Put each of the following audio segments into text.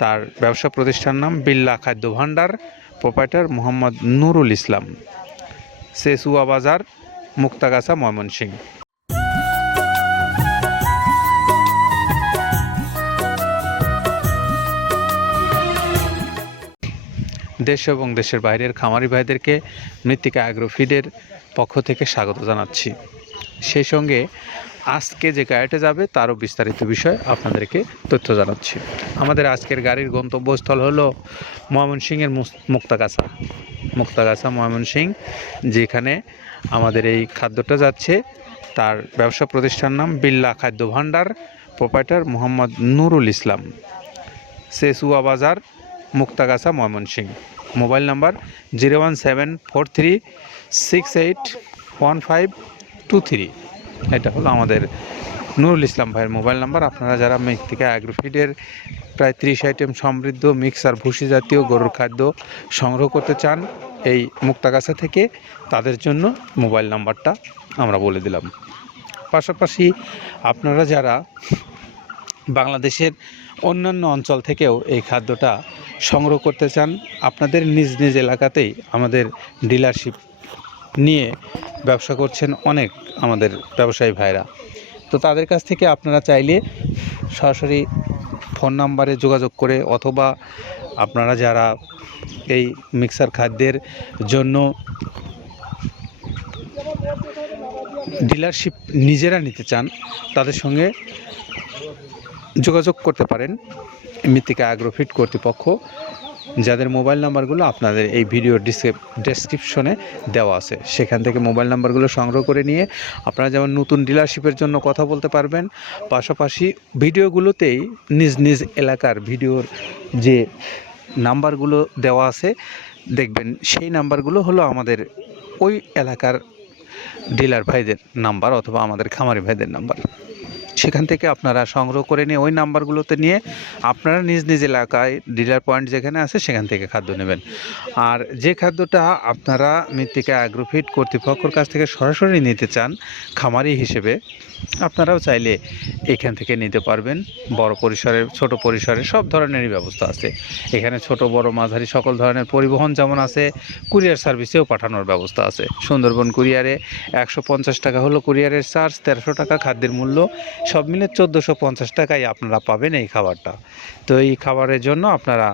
তার ব্যবসা প্রতিষ্ঠান নাম বিল্লা খাদ্য ভাণ্ডার, প্রোপাইটার মোহাম্মদ নুরুল ইসলাম, সেসুয়া বাজার, মুক্তাগাছা, ময়মনসিংহ। দেশ এবং দেশের বাইরের খামারি ভাইদেরকে মৃত্তিকা অ্যাগ্রো ফিডের পক্ষ থেকে স্বাগত জানাচ্ছি। সেই সঙ্গে আজকে যে গাড়িটা যাবে তারও বিস্তারিত বিষয় আপনাদেরকে তথ্য জানাচ্ছি। আমাদের আজকের গাড়ির গন্তব্যস্থল হলো ময়মনসিংহের মুক্তাগাছা ময়মনসিংহ, যেখানে আমাদের এই খাদ্যটা যাচ্ছে। তার ব্যবসা প্রতিষ্ঠান নাম বিল্লা খাদ্য ভাণ্ডার, প্রোপাইটার মোহাম্মদ নুরুল ইসলাম, সেসুয়া বাজার, মুক্তাগাছা, ময়মনসিংহ। Mobile number 01743681523। এটা হলো আমাদের নুরুল ইসলাম ভাইয়ের মোবাইল নাম্বার। আপনারা যারা মৃত্তিকা অ্যাগ্রোফিডের প্রায় 30 আইটেম সমৃদ্ধ মিক্সার ভুসি জাতীয় গরুর খাদ্য সংগ্রহ করতে চান এই মুক্তাগাছা থেকে, তাদের জন্য মোবাইল নাম্বারটা আমরা বলে দিলাম। পাশাপাশি আপনারা যারা বাংলাদেশের অন্যান্য অঞ্চল থেকেও এই খাদ্যটা সংগ্রহ করতে চান, আপনাদের নিজ নিজ এলাকাতেই আমাদের ডিলারশিপ নিয়ে ব্যবসা করছেন অনেক আমাদের ব্যবসায়ী ভাইরা। তো তাদের কাছ থেকে আপনারা চাইলে সরাসরি ফোন নাম্বারে যোগাযোগ করে, অথবা আপনারা যারা এই মিক্সার খাদ্যের জন্য ডিলারশিপ নিজেরা নিতে চান, তাদের সঙ্গে যোগাযোগ করতে পারেন মৃত্তিকা অ্যাগ্রোফিড কর্তৃপক্ষ, যাদের মোবাইল নাম্বারগুলো আপনাদের এই ভিডিও ডেসক্রিপশনে দেওয়া আছে। সেখান থেকে মোবাইল নাম্বারগুলো সংগ্রহ করে নিয়ে আপনারা যেমন নতুন ডিলারশিপের জন্য কথা বলতে পারবেন, পাশাপাশি ভিডিওগুলোতেই নিজ নিজ এলাকার ভিডিওর যে নাম্বারগুলো দেওয়া আছে দেখবেন, সেই নাম্বারগুলো হলো আমাদের ওই এলাকার ডিলার ভাইদের নাম্বার অথবা আমাদের খামারি ভাইদের নাম্বার। সেখান থেকে আপনারা সংগ্রহ করে নিয়ে ওই নাম্বারগুলোতে নিয়ে আপনারা নিজ নিজ এলাকায় ডিলার পয়েন্ট যেখানে আছে সেখান থেকে খাদ্য নেবেন। আর যে খাদ্যটা আপনারা মৃত্তিকা অ্যাগ্রোফিড কর্তৃপক্ষের কাছ থেকে সরাসরি নিতে চান খামারি হিসেবে, আপনারাও চাইলে এখান থেকে নিতে পারবেন। বড় পরিসরের, ছোট পরিসরের সব ধরনেরই ব্যবস্থা আছে এখানে। ছোট বড় মাঝারি সকল ধরনের পরিবহন যেমন আছে, কুরিয়ার সার্ভিসেও পাঠানোর ব্যবস্থা আছে। সুন্দরবন কুরিয়ারে 150 টাকা হলো কুরিয়ারের চার্জ, 1300 টাকা খাদ্যের মূল্য, সব মিলে 1450 টাকায় আপনারা পাবেন এই খাবারটা। তো এই খাবারের জন্য আপনারা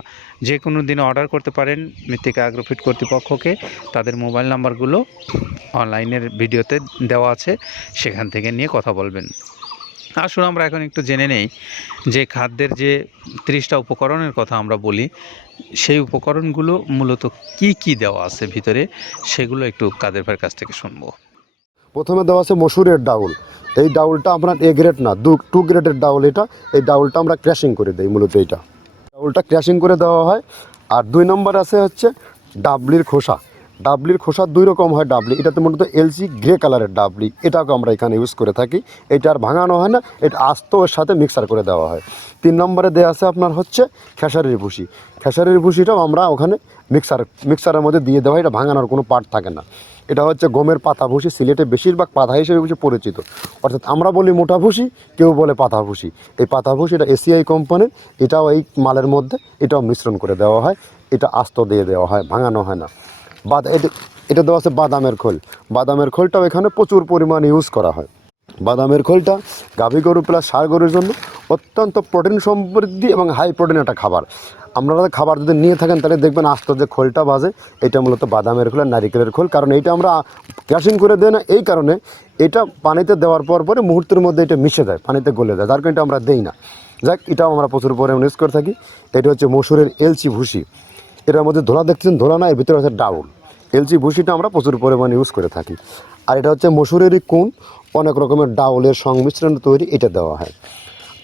যে কোনো দিন অর্ডার করতে পারেন মৃত্তিকা অ্যাগ্রোফিড কর্তৃপক্ষকে। তাদের মোবাইল নাম্বারগুলো অনলাইনের ভিডিওতে দেওয়া আছে, সেখান থেকে নিয়ে কথা বলবেন। আসুন আমরা এখন একটু জেনে নেই যে খাদ্যের যে 30টা উপকরণের কথা আমরা বলি, সেই উপকরণগুলো মূলত কি কি দেওয়া আছে ভিতরে, সেগুলো একটু কাদের ভাইয়ের কাছ থেকে শুনবো। প্রথমে দেওয়া আছে মসুরের ডাউল। এই ডাউলটা আপনার এ গ্রেড না, 2 গ্রেডের ডাউল এটা। এই ডাউলটা আমরা ক্র্যাশিং করে দিই, মূলত এইটা ডাউলটা ক্র্যাশিং করে দেওয়া হয়। আর 2 নম্বর আছে হচ্ছে ডাবলির খোসা। ডাবলির খোসা 2 রকম হয় ডাবলি, এটাতে মূলত এলসি গ্রে কালারের ডাবলি, এটাকে আমরা এখানে ইউজ করে থাকি। এটা আর ভাঙানো হয় না, এটা আস্ত ওর সাথে মিক্সার করে দেওয়া হয়। 3 নম্বরে দেওয়া আছে আপনার হচ্ছে খেসারির ভুসি। খেসারির ভুসিটাও আমরা ওখানে মিক্সারের মধ্যে দিয়ে দেওয়া হয়, এটা ভাঙানোর কোনো পার্ট থাকে না। এটা হচ্ছে গমের পাতা ভুসি, সিলেটে বেশিরভাগ পাতা হিসেবে পরিচিত। অর্থাৎ আমরা বলি মোটা ভুসি, কেউ বলে পাতা ভুসি। এই পাতা ভুসি এটা এসিআই কোম্পানির, এটাও এই মালের মধ্যে এটাও মিশ্রণ করে দেওয়া হয়। এটা আস্ত দিয়ে দেওয়া হয়, ভাঙানো হয় না। এটা দেওয়া আছে বাদামের খোল। বাদামের খোলটাও এখানে প্রচুর পরিমাণে ইউজ করা হয়। বাদামের খোলটা গাভী গরু প্লাস ষাঁড় গরুর জন্য অত্যন্ত প্রোটিন সমৃদ্ধি এবং হাই প্রোটিন একটা খাবার। আপনারা খাবার যদি নিয়ে থাকেন তাহলে দেখবেন আস্ত যে খোলটা বাজে, এটা মূলত বাদামের খোল আর নারিকেলের খোল। কারণ এইটা আমরা ক্র্যাশিং করে দেয় না, এই কারণে এটা পানিতে দেওয়ার পরে মুহূর্তের মধ্যে এটা মিশে যায়, পানিতে গলে যায়, যার কারণে এটা আমরা দেই না। যাক, এটাও আমরা প্রচুর পরিমাণে ইউজ করে থাকি। এটা হচ্ছে মসুরের এলচি ভুসি। এটার মধ্যে ধোলা দেখছেন, ধোলা না, এর ভিতরে আছে ডাউল। এলচি ভুসিটা আমরা প্রচুর পরিমাণে ইউজ করে থাকি। আর এটা হচ্ছে মসুরেরই কুন, অনেক রকমের ডাউলের সংমিশ্রণ তৈরি, এটা দেওয়া হয়।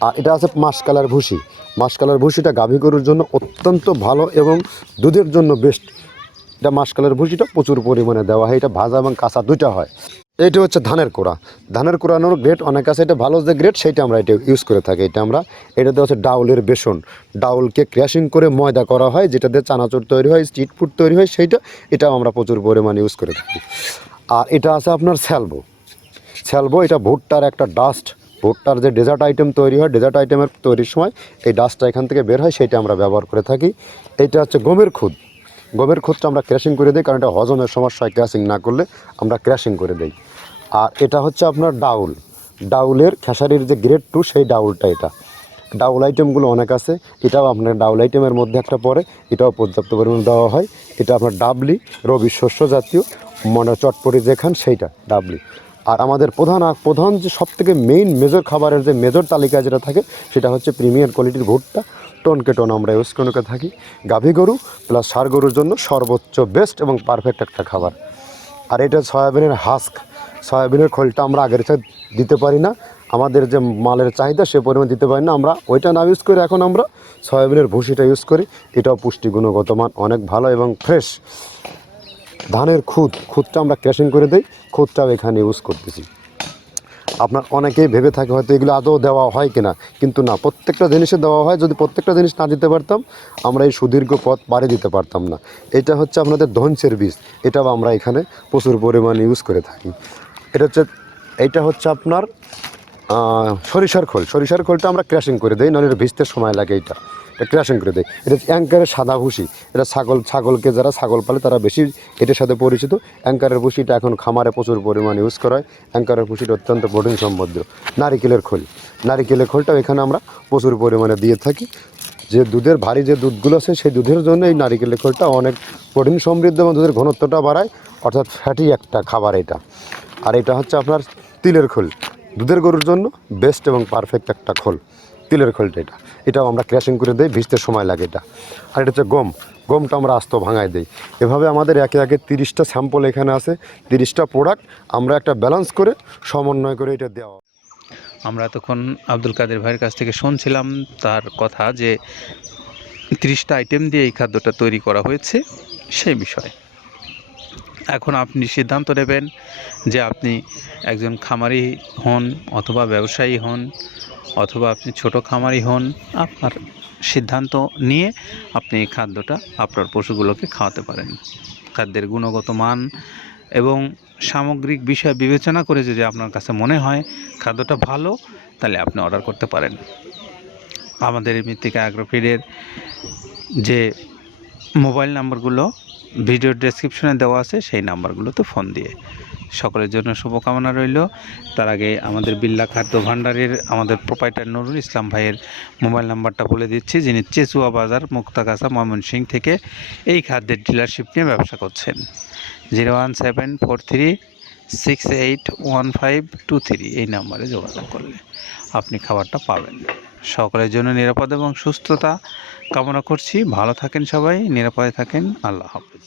আর এটা আছে মাসকালার ভুসি। মাসকালার ভুসিটা গাভী গরুর জন্য অত্যন্ত ভালো এবং দুধের জন্য বেস্ট। এটা মাসকালার ভুসিটা প্রচুর পরিমাণে দেওয়া হয়, এটা ভাজা এবং কাঁচা দুইটা হয়। এইটা হচ্ছে ধানের কোড়া। ধানের কোড়ানোর গ্রেড অনেক আছে, এটা ভালো যে গ্রেড সেইটা আমরা এটা ইউজ করে থাকি। এটা দেওয়া হচ্ছে ডাউলের বেসন। ডাউলকে ক্র্যাশিং করে ময়দা করা হয়, যেটা দিয়ে চানাচুর তৈরি হয়, স্ট্রিট ফুড তৈরি হয়, এটাও আমরা প্রচুর পরিমাণে ইউজ করে থাকি। আর এটা আছে আপনার স্যালবো। এটা ভুট্টার একটা ডাস্ট ভুট্টার যে ডেজার্ট আইটেম তৈরি হয়, ডেজার্ট আইটেমের তৈরির সময় এই ডাস্টটা এখান থেকে বের হয়, সেটা আমরা ব্যবহার করে থাকি। এটা হচ্ছে গমের খুদ। গমের খুদটা আমরা ক্র্যাশিং করে দিই, কারণ এটা হজমের সমস্যা হয়, ক্র্যাশিং না করলে আমরা ক্র্যাশিং করে দিই। আর এটা হচ্ছে আপনার ডাউল, ডাউলের খেসারির যে গ্রেড 2 সেই ডাউলটা। এটা ডাউল আইটেমগুলো অনেক আছে, এটাও আপনার ডাউল আইটেমের মধ্যে একটা পড়ে, এটাও পর্যাপ্ত পরিমাণে দেওয়া হয়। এটা আপনার ডাবলি, রবি শস্য জাতীয়, মানে চটপটি যে খান সেইটা ডাবলি। আর আমাদের প্রধান যে সবথেকে মেইন মেজর খাবারের যে মেজর তালিকায় যেটা থাকে, সেটা হচ্ছে প্রিমিয়ার কোয়ালিটির ভুট্টা, টনকে টন আমরা ইউজ করে থাকি। গাভী গরু প্লাস ষাঁড় গরুর জন্য সর্বোচ্চ বেস্ট এবং পারফেক্ট একটা খাবার। আর এটা সয়াবিনের হাস্ক, সয়াবিনের খোলটা আমরা আগের সাথে দিতে পারি না, আমাদের যে মালের চাহিদা সে পরিমাণ দিতে পারি না, আমরা ওইটা না ইউজ করে এখন আমরা সয়াবিনের ভুসিটা ইউজ করি। এটাও পুষ্টি গুণগত মান অনেক ভালো এবং ফ্রেশ। ধানের খুদটা আমরা ক্র্যাশিং করে দিই, খুদটাও এখানে ইউজ করতেছি। আপনার অনেকেই ভেবে থাকে হয়তো এগুলো আদৌ দেওয়া হয় কিনা, কিন্তু না, প্রত্যেকটা জিনিসে দেওয়া হয়। যদি প্রত্যেকটা জিনিস না দিতে পারতাম, আমরা এই সুদীর্ঘ পথ পাড়ি দিতে পারতাম না। এটা হচ্ছে আপনাদের ধনচের বীজ, এটাও আমরা এখানে প্রচুর পরিমাণে ইউজ করে থাকি। এইটা হচ্ছে আপনার সরিষার খোল। সরিষার খোলটা আমরা ক্র্যাশিং করে দিই, নাহলে এটা ভিজতে সময় লাগে। এটা ক্র্যাশিং করে দেয়। এটা অ্যাঙ্কারের সাদা ভুসি, এটা ছাগলকে যারা ছাগল পালে তারা বেশি এটার সাথে পরিচিত। অ্যাঙ্কারের ভুসিটা এখন খামারে প্রচুর পরিমাণে ইউজ করা হয়। অ্যাঙ্কারের ভুসিটা অত্যন্ত প্রোটিন সমৃদ্ধ। নারিকেলের খোলটাও এখানে আমরা প্রচুর পরিমাণে দিয়ে থাকি। যে দুধের ভারী যে দুধগুলো আছে, সেই দুধের জন্য এই নারিকেলের খোলটা অনেক প্রোটিন সমৃদ্ধ এবং দুধের ঘনত্বটা বাড়ায়, অর্থাৎ ফ্যাটি একটা খাবার এটা। আর এটা হচ্ছে আপনার তিলের খোল, দুধের গরুর জন্য বেস্ট এবং পারফেক্ট একটা খোল, তিলের খোলটা। এটাও আমরা ক্র্যাশিং করে দিই, ভিজতে সময় লাগে এটা। আর এটা হচ্ছে গমটা আমরা আস্ত ভাঙায় দিই। এভাবে আমাদের একে 30টা স্যাম্পল এখানে আছে, 30টা প্রোডাক্ট আমরা একটা ব্যালেন্স করে সমন্বয় করে এটা দেওয়া। আমরা এতক্ষণ আব্দুল কাদের ভাইয়ের কাছ থেকে শুনছিলাম তার কথা, যে 30টা আইটেম দিয়ে এই খাদ্যটা তৈরি করা হয়েছে সেই বিষয়ে। এখন আপনি সিদ্ধান্ত নেবেন যে আপনি একজন খামারি হন অথবা ব্যবসায়ী হন অথবা আপনি ছোট খামারি হন, আপনার সিদ্ধান্ত নিয়ে আপনি এই খাদ্যটা আপনার পশুগুলোকে খাওয়াতে পারেন। খাদ্যের গুণগত মান এবং সামগ্রিক বিষয় বিবেচনা করে যদি আপনার কাছে মনে হয় খাদ্যটা ভালো, তাহলে আপনি অর্ডার করতে পারেন। আমাদের এই মৃত্তিকা অ্যাগ্রোফিডের যে মোবাইল নাম্বারগুলো ভিডিওর ডেসক্রিপশনে দেওয়া আছে, সেই নাম্বারগুলোতে ফোন দিয়ে। সকলের জন্য শুভকামনা রইল। তার আগে আমাদের বিল্লা খাদ্য ভাণ্ডারের আমাদের প্রোপাইটার নুরুল ইসলাম ভাইয়ের মোবাইল নাম্বারটা বলে দিচ্ছি, যিনি চেচুয়া বাজার মুক্তাগাছা ময়মনসিংহ থেকে এই খাদ্যের ডিলারশিপ নিয়ে ব্যবসা করছেন। 01743681523 এই নাম্বারে যোগাযোগ করলে আপনি খাবারটা পাবেন। সকলের জন্য নিরাপদ এবং সুস্থতা কামনা করছি। ভালো থাকেন সবাই, নিরাপদে থাকেন। আল্লাহ হাফেজ।